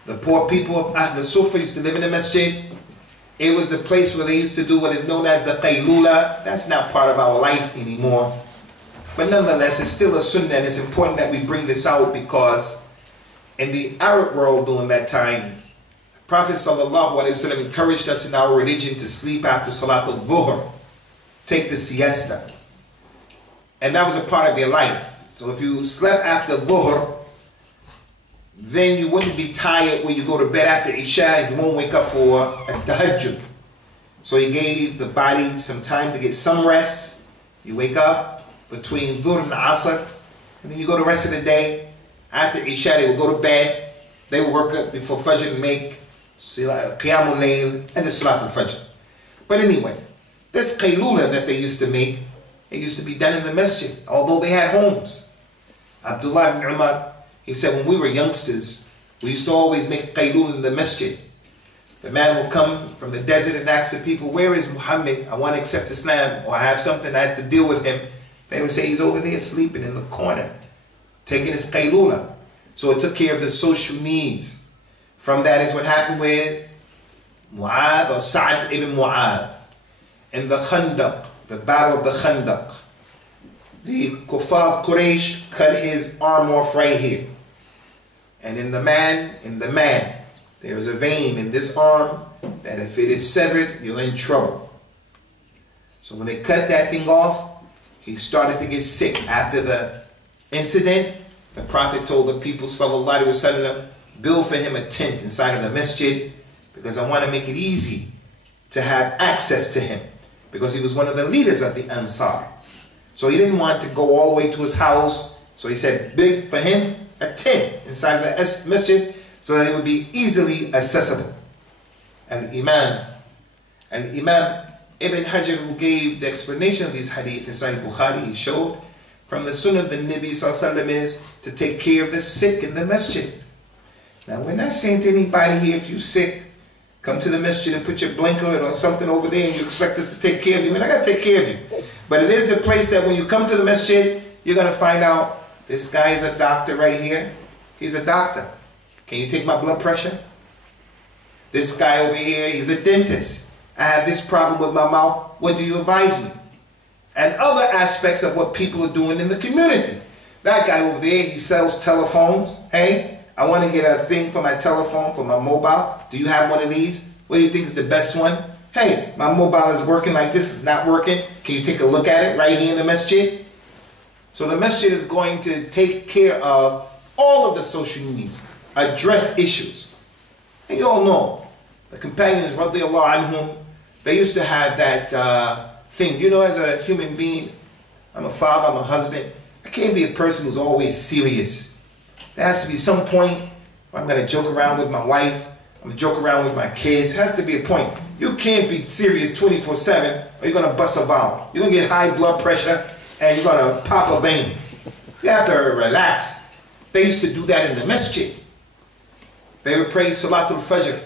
The poor people of Ahl al-Sufa used to live in the masjid. It was the place where they used to do what is known as the qaylula. That's not part of our life anymore. But nonetheless, it's still a sunnah, and it's important that we bring this out, because in the Arab world during that time, Prophet sallallahu alaihi wasallam encouraged us in our religion to sleep after Salat al-Dhuhr. Take the siesta. And that was a part of their life. So if you slept after Dhuhr, then you wouldn't be tired when you go to bed after Isha. You won't wake up for a tahajjud. So he gave the body some time to get some rest. You wake up between Dhuhr and Asr, and then you go the rest of the day. After Isha, they will go to bed. They will work up before Fajr and make Qiyamul Layl and the Salat al-Fajr. But anyway, this qaylula that they used to make, it used to be done in the masjid, although they had homes. Abdullah ibn Umar, he said, when we were youngsters, we used to always make qaylula in the masjid. The man will come from the desert and ask the people, where is Muhammad? I want to accept Islam, or I have something, I have to deal with him. They would say, he's over there sleeping in the corner, taking his qaylula. So it took care of the social needs. From that is what happened with Mu'adh or Sa'd ibn Mu'adh. In the Khandaq, the battle of the Khandaq, the Kuffar of Quraysh cut his arm off right here. And in the man, there is a vein in this arm that if it is severed, you're in trouble. So when they cut that thing off, he started to get sick. After the incident, the Prophet told the people, sallallahu alaihi wasallam, build for him a tent inside of the masjid, because I want to make it easy to have access to him, because he was one of the leaders of the Ansar. So he didn't want to go all the way to his house. So he said, build for him a tent inside of the masjid so that it would be easily accessible. And Imam Ibn Hajar, who gave the explanation of these hadith in Sahih Bukhari, he showed from the sunnah of the Nabi sallallahu alaihi wasallam is to take care of the sick in the masjid. Now we're not saying to anybody here, if you're sick, come to the masjid and put your blanket or something over there and you expect us to take care of you. We're not going to take care of you. But it is the place that when you come to the masjid, you're going to find out, this guy is a doctor right here. He's a doctor. Can you take my blood pressure? This guy over here, he's a dentist. I have this problem with my mouth. What do you advise me? And other aspects of what people are doing in the community. That guy over there, he sells telephones. Hey, I want to get a thing for my telephone, for my mobile. Do you have one of these? What do you think is the best one? Hey, my mobile is working like this, it's not working. Can you take a look at it right here in the masjid? So the masjid is going to take care of all of the social needs, address issues. And you all know, the companions, radiallahu anhum, they used to have that thing. You know, as a human being, I'm a father, I'm a husband. I can't be a person who's always serious. There has to be some point where I'm going to joke around with my wife. I'm going to joke around with my kids. It has to be a point. You can't be serious 24/7 or you're going to bust a valve. You're going to get high blood pressure and you're going to pop a vein. You have to relax. They used to do that in the masjid. They would pray Salatul Fajr.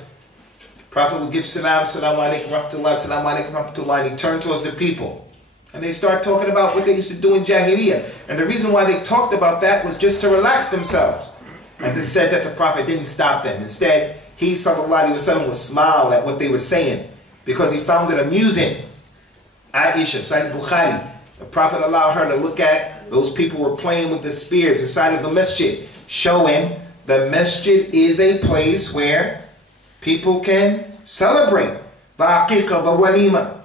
The Prophet would give salam, salam alaikum rahmatullah, salam alaikum rahmatullah, and he turned towards the people. And they start talking about what they used to do in Jahiliyyah. And the reason why they talked about that was just to relax themselves. And they said that the Prophet didn't stop them. Instead, he, sallallahu alaihi wasallam, would smile at what they were saying because he found it amusing. Aisha, Sahih Bukhari, the Prophet allowed her to look at those people who were playing with the spears inside of the masjid, showing the masjid is a place where people can celebrate. The aqiqah, the walima.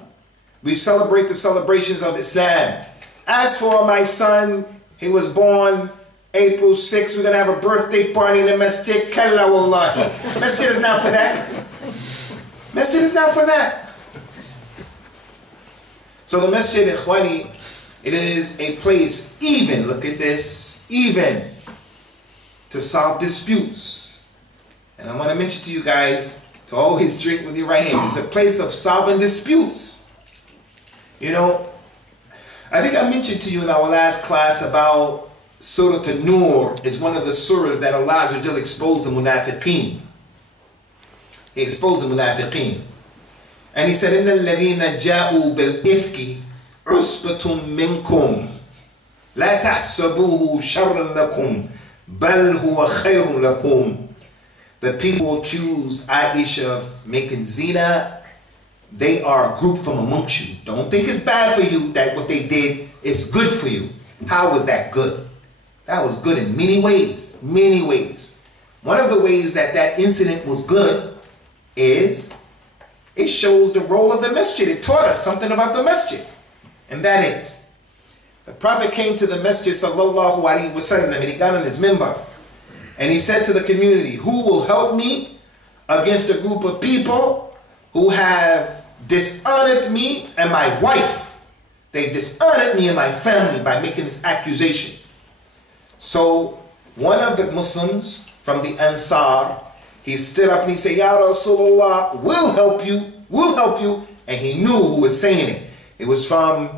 We celebrate the celebrations of Islam. As for my son, he was born April 6th. We're going to have a birthday party in the masjid. Kalla wallahi. Masjid is not for that. Masjid is not for that. So the masjid, ikhwani, it is a place, even, look at this, even to solve disputes. And I want to mention to you guys to always drink with your right hand. It's a place of solving disputes. You know, I think I mentioned to you in our last class about Surah An-Nur is one of the surahs that Allah Azza wa Jalla exposed the munafiqeen. He exposed the munafiqeen. And he said, إِنَّ الَّذِينَ جَاءُوا بِالْإِفْكِ عُصْبَةٌ مِّنْكُمْ لَا تَحْسَبُوهُ شَرًّا لَكُمْ بَلْ هُوَ خَيْرٌ لَكُمْ. The people accused Aisha of making zina. They are a group from amongst you. Don't think it's bad for you that what they did is good for you. How was that good? That was good in many ways. Many ways. One of the ways that that incident was good is it shows the role of the masjid. It taught us something about the masjid. And that is, the Prophet came to the masjid sallallahu alaihi wasallam and he got on his minbar. And he said to the community, who will help me against a group of people who have dishonored me and my wife? They dishonored me and my family by making this accusation. So one of the Muslims from the Ansar, he stood up and he said, Ya Rasulullah, we'll help you, we'll help you. And he knew who was saying it. It was from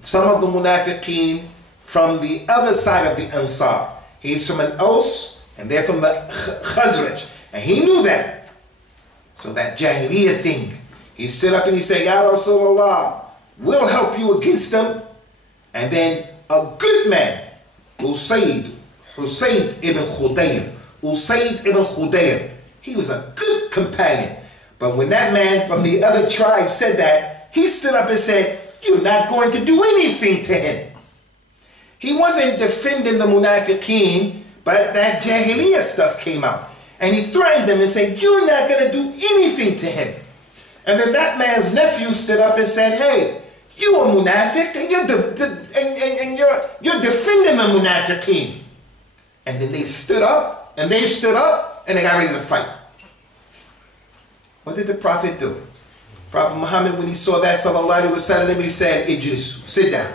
some of the munafiqeen from the other side of the Ansar. He's from an Aus and they're from the Khazraj. And he knew that. So that Jahiliyyah thing. He stood up and he said, Ya Rasulullah, we'll help you against them. And then a good man, Usayd ibn Khudayr, he was a good companion. But when that man from the other tribe said that, he stood up and said, you're not going to do anything to him. He wasn't defending the munafiqeen, but that Jahiliyyah stuff came out. And he threatened them and said, you're not going to do anything to him. And then that man's nephew stood up and said, hey, you a munafiq and you're defending the munafiqeen. And then they stood up and they got ready to fight. What did the Prophet do? Prophet Muhammad, when he saw that, sallallahu alaihi wasallam, he said, Idris, sit down,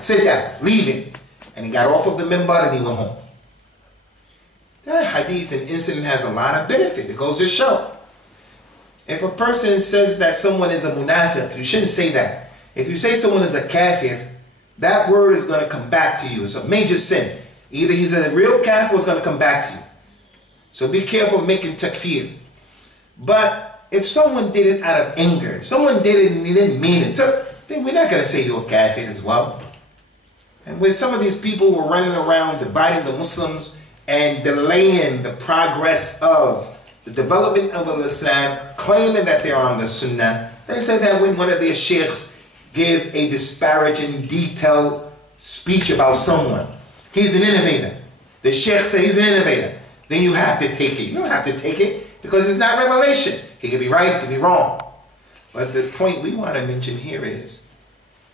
leave him. And he got off of the minbar and he went home. That hadith and incident has a lot of benefit. It goes to show. If a person says that someone is a munafiq, you shouldn't say that. If you say someone is a kafir, that word is going to come back to you. It's a major sin. Either he's a real kafir or it's going to come back to you. So be careful of making takfir. But if someone did it out of anger, if someone did it and he didn't mean it, so then we're not going to say you're a kafir as well. And when some of these people were running around dividing the Muslims and delaying the progress of the development of Islam, claiming that they're on the Sunnah, they say that when one of their sheikhs give a disparaging, detailed speech about someone, he's an innovator. The sheikh says he's an innovator. Then you have to take it. You don't have to take it because it's not revelation. He could be right, he could be wrong. But the point we want to mention here is,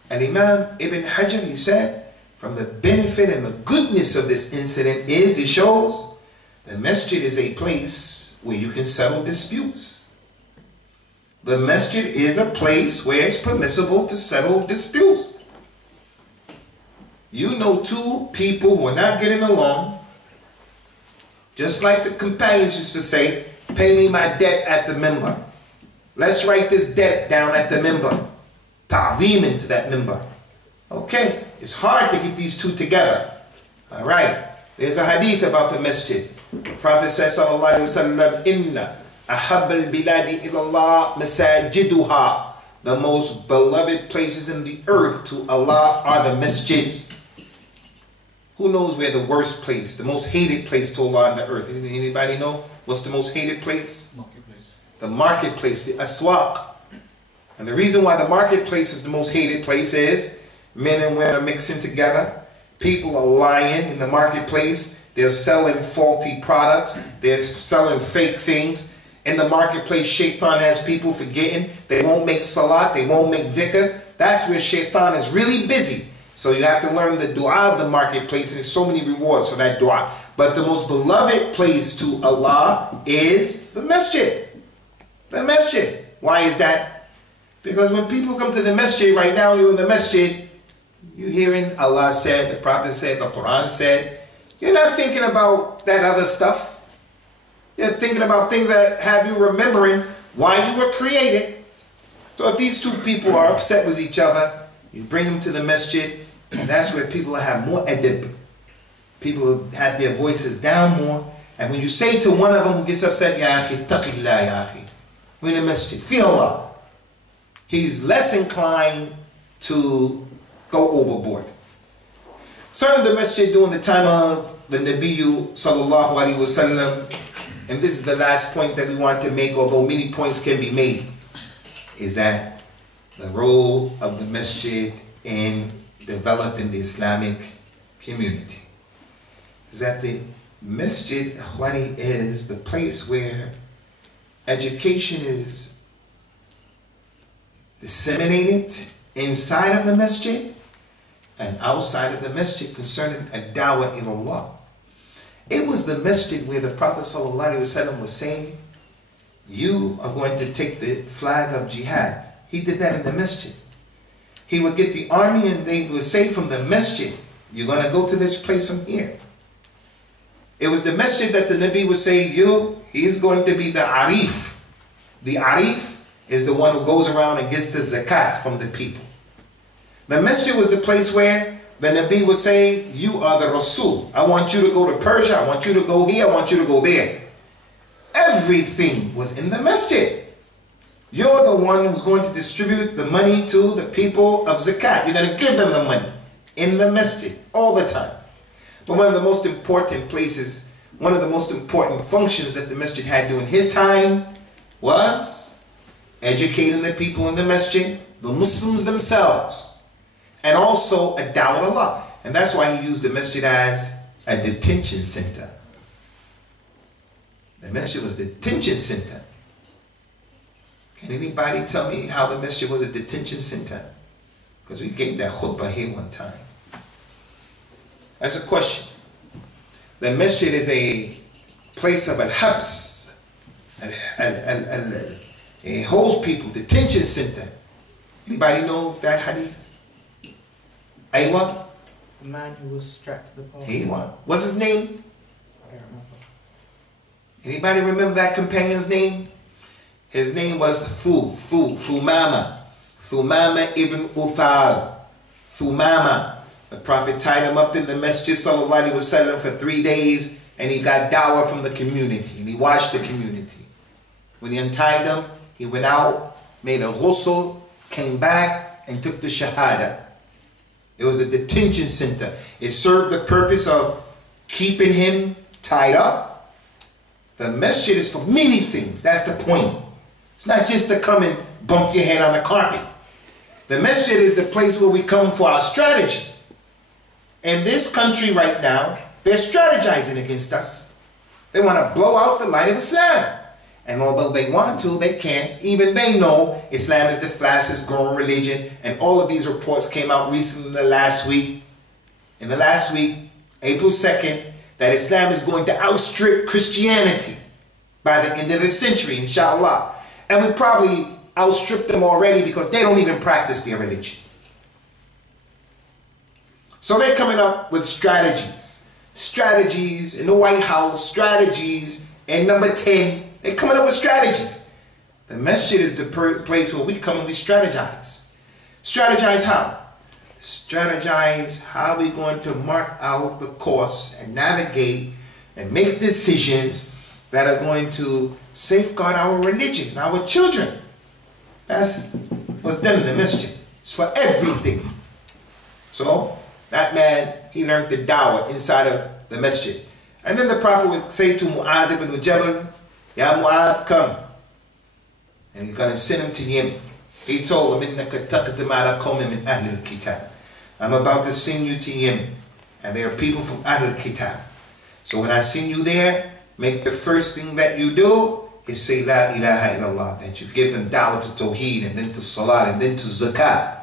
and Imam Ibn Hajar, he said, from the benefit and the goodness of this incident is, it shows the masjid is a place where you can settle disputes. The masjid is a place where it's permissible to settle disputes. You know two people who are not getting along, just like the companions used to say, pay me my debt at the minbar. Let's write this debt down at the minbar. Ta'zeem to that minbar. Okay, it's hard to get these two together. All right, there's a hadith about the masjid. The Prophet says, sallallahu alaihi wasallam, inna ahab al-biladi ilallah masajiduha. The most beloved places in the earth to Allah are the masjids. Who knows where the worst place, the most hated place to Allah on the earth? Anybody know what's the most hated place? Marketplace. The marketplace, the aswaq. And the reason why the marketplace is the most hated place is men and women are mixing together. People are lying in the marketplace. They're selling faulty products. They're selling fake things. In the marketplace, shaitan has people forgetting. They won't make salat. They won't make dhikr. That's where shaitan is really busy. So you have to learn the dua of the marketplace, and there's so many rewards for that dua. But the most beloved place to Allah is the masjid. The masjid. Why is that? Because when people come to the masjid right now, you're in the masjid, you're hearing Allah said, the Prophet said, the Quran said. You're not thinking about that other stuff. You're thinking about things that have you remembering why you were created. So if these two people are upset with each other, you bring them to the masjid, and that's where people have more adab. People have their voices down more. And when you say to one of them who gets upset, Ya akhi, taqillah, ya akhi. We're in the masjid, fear Allah. He's less inclined to go overboard. Certainly the masjid during the time of the Nabiyyu sallallahu alaihi wasallam, and this is the last point that we want to make, although many points can be made, is that the role of the masjid in developing the Islamic community is that the masjid, Ikhwani, is the place where education is disseminated inside of the masjid and outside of the masjid concerning a dawah in Allah. It was the masjid where the Prophet ﷺ was saying, you are going to take the flag of jihad. He did that in the masjid. He would get the army and they would say from the masjid, you're going to go to this place from here. It was the masjid that the Nabi would say, he's going to be the arif. The arif is the one who goes around and gets the zakat from the people. The masjid was the place where the Nabi would say, you are the Rasul. I want you to go to Persia. I want you to go here. I want you to go there. Everything was in the masjid. You're the one who's going to distribute the money to the people of zakat. You're going to give them the money in the masjid all the time. But one of the most important places, one of the most important functions that the masjid had during his time was educating the people in the masjid, the Muslims themselves, and also a dawah to Allah. And that's why he used the masjid as a detention center. The masjid was a detention center. Can anybody tell me how the masjid was a detention center? Because we gave that khutbah here one time. That's a question. The masjid is a place of al-habs, it holds people, detention center. Anybody know that hadith? Aywa? The man who was strapped to the pole. Aywa. What's his name? I don't remember. Anybody remember that companion's name? His name was Thumama ibn Uthal. Thumama. The Prophet tied him up in the Masjid sallallahu alaihi wasallam for 3 days, and he got dawah from the community, and he watched the community. When he untied him, he went out, made a ghusl, came back, and took the shahada. It was a detention center. It served the purpose of keeping him tied up. The masjid is for many things. That's the point. It's not just to come and bump your head on the carpet. The masjid is the place where we come for our strategy. In this country right now, they're strategizing against us. They want to blow out the light of Islam. And although they want to, they can't. Even they know Islam is the fastest growing religion. And all of these reports came out recently in the last week, April 2nd, that Islam is going to outstrip Christianity by the end of the century, inshallah. And we probably outstrip them already because they don't even practice their religion. So they're coming up with strategies. Strategies in the White House, strategies in number 10. They're coming up with strategies. The masjid is the place where we come and we strategize. Strategize how? Strategize how we're going to mark out the course and navigate and make decisions that are going to safeguard our religion and our children. That's what's done in the masjid. It's for everything. So that man, he learned the dawah inside of the masjid. And then the Prophet would say to Mu'adh ibn Jabal, Ya Mu'adh, come. And he's going to send him to Yemen. He told him, I'm about to send you to Yemen. And there are people from Ahlul Kitab. So when I send you there, make the first thing that you do is say La ilaha illallah. That you give them dawah to Tawheed, and then to Salat, and then to Zakat.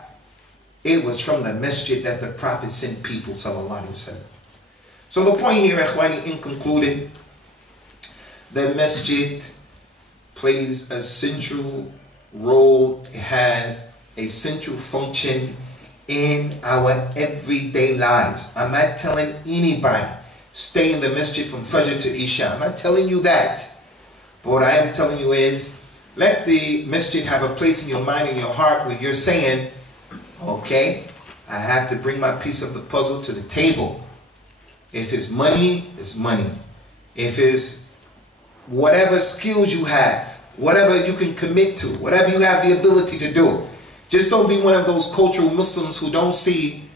It was from the masjid that the Prophet sent people, sallallahu alaihi wasallam. So the point here, ikhwani, in concluding, the masjid plays a central role. It has a central function in our everyday lives. I'm not telling anybody stay in the masjid from Fajr to Isha. I'm not telling you that. But what I am telling you is, let the masjid have a place in your mind and your heart where you're saying, okay, I have to bring my piece of the puzzle to the table. If it's money, it's money. If it's whatever skills you have, whatever you can commit to, whatever you have the ability to do. Just don't be one of those cultural Muslims who don't see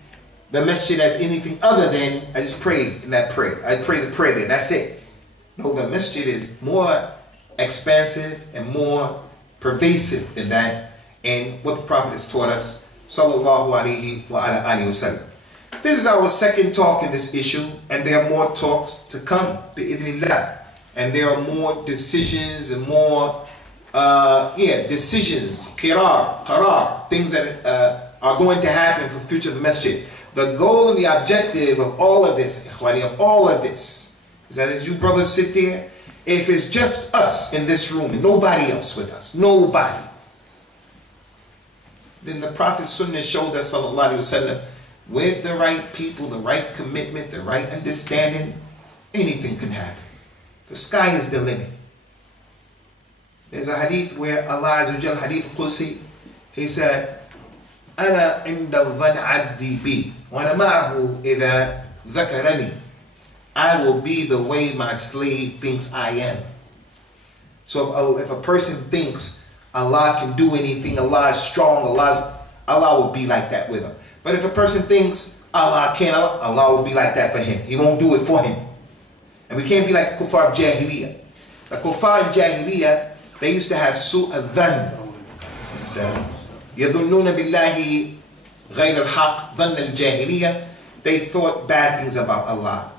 the masjid as anything other than, I just pray in that prayer. I pray the prayer there, that's it. No, the masjid is more expansive and more pervasive than that. And what the Prophet has taught us, sallallahu alaihi wa sallam. This is our second talk in this issue, and there are more talks to come, bi'idhnillah. And there are more decisions and more decisions, qarar, things that are going to happen for the future of the masjid. The goal and the objective of all of this, ikhwani, of all of this, is that as you brothers sit there, if it's just us in this room and nobody else with us, nobody, then the Prophet's sunnah showed us, sallallahu alaihi wasallam, with the right people, the right commitment, the right understanding, anything can happen. The sky is the limit. There's a hadith where Allah Azza wa Jal, hadith Qudsi, he said, أنا عند ظن عبدي بي وأنا معه إذا ذكرني. I will be the way my slave thinks I am. So if a person thinks Allah can do anything, Allah is strong, Allah will be like that with him. But if a person thinks Allah can't, Allah will be like that for him. He won't do it for him. And we can't be like the kuffar of Jahiliyyah. The kuffar of Jahiliyyah, they used to have su'a dhan. يَظُنُّونَ بِاللَّهِ غَيْرَ الْحَقِّ ظَنَّ الْجَاهِلِيَّةِ. They thought bad things about Allah.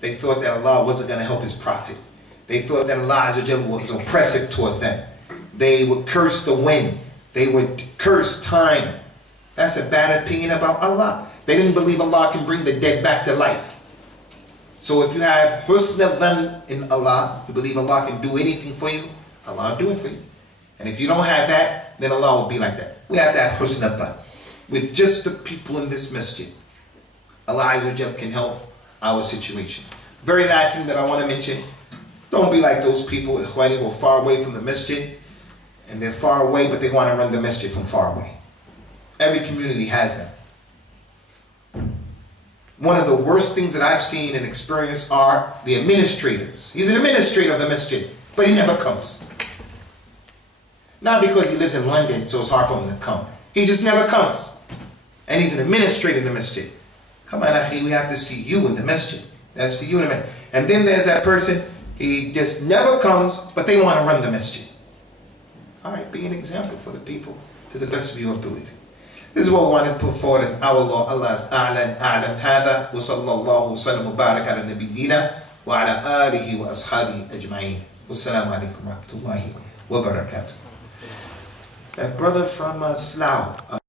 They thought that Allah wasn't going to help His Prophet. They thought that Allah Azza wa Jalla was oppressive towards them. They would curse the wind. They would curse time. That's a bad opinion about Allah. They didn't believe Allah can bring the dead back to life. So if you have husn al-dhan in Allah, you believe Allah can do anything for you, Allah will do it for you. And if you don't have that, then Allah will be like that. We have to have husn al-dhan. With just the people in this masjid, Allah Azza wa Jalla can help our situation. Very last thing that I want to mention, don't be like those people who are far away from the masjid, and they're far away, but they want to run the masjid from far away. Every community has them. One of the worst things that I've seen and experienced are the administrators. He's an administrator of the masjid, but he never comes. Not because he lives in London, so it's hard for him to come. He just never comes. And he's an administrator in the masjid. Come on, Akhi, we have to see you in the masjid. We have to see you in the masjid. And then there's that person, he just never comes, but they want to run the masjid. All right, be an example for the people to the best of your ability. This is what we want to put forward in our law. Allah's a'lam hadha wa sallallahu wa sallam wa barak ala nabiyyina wa ala alihi wa ashabihi ajma'in. Wassalamu alaikum wa rahmatullahi wa barakatuh. That brother from Slough.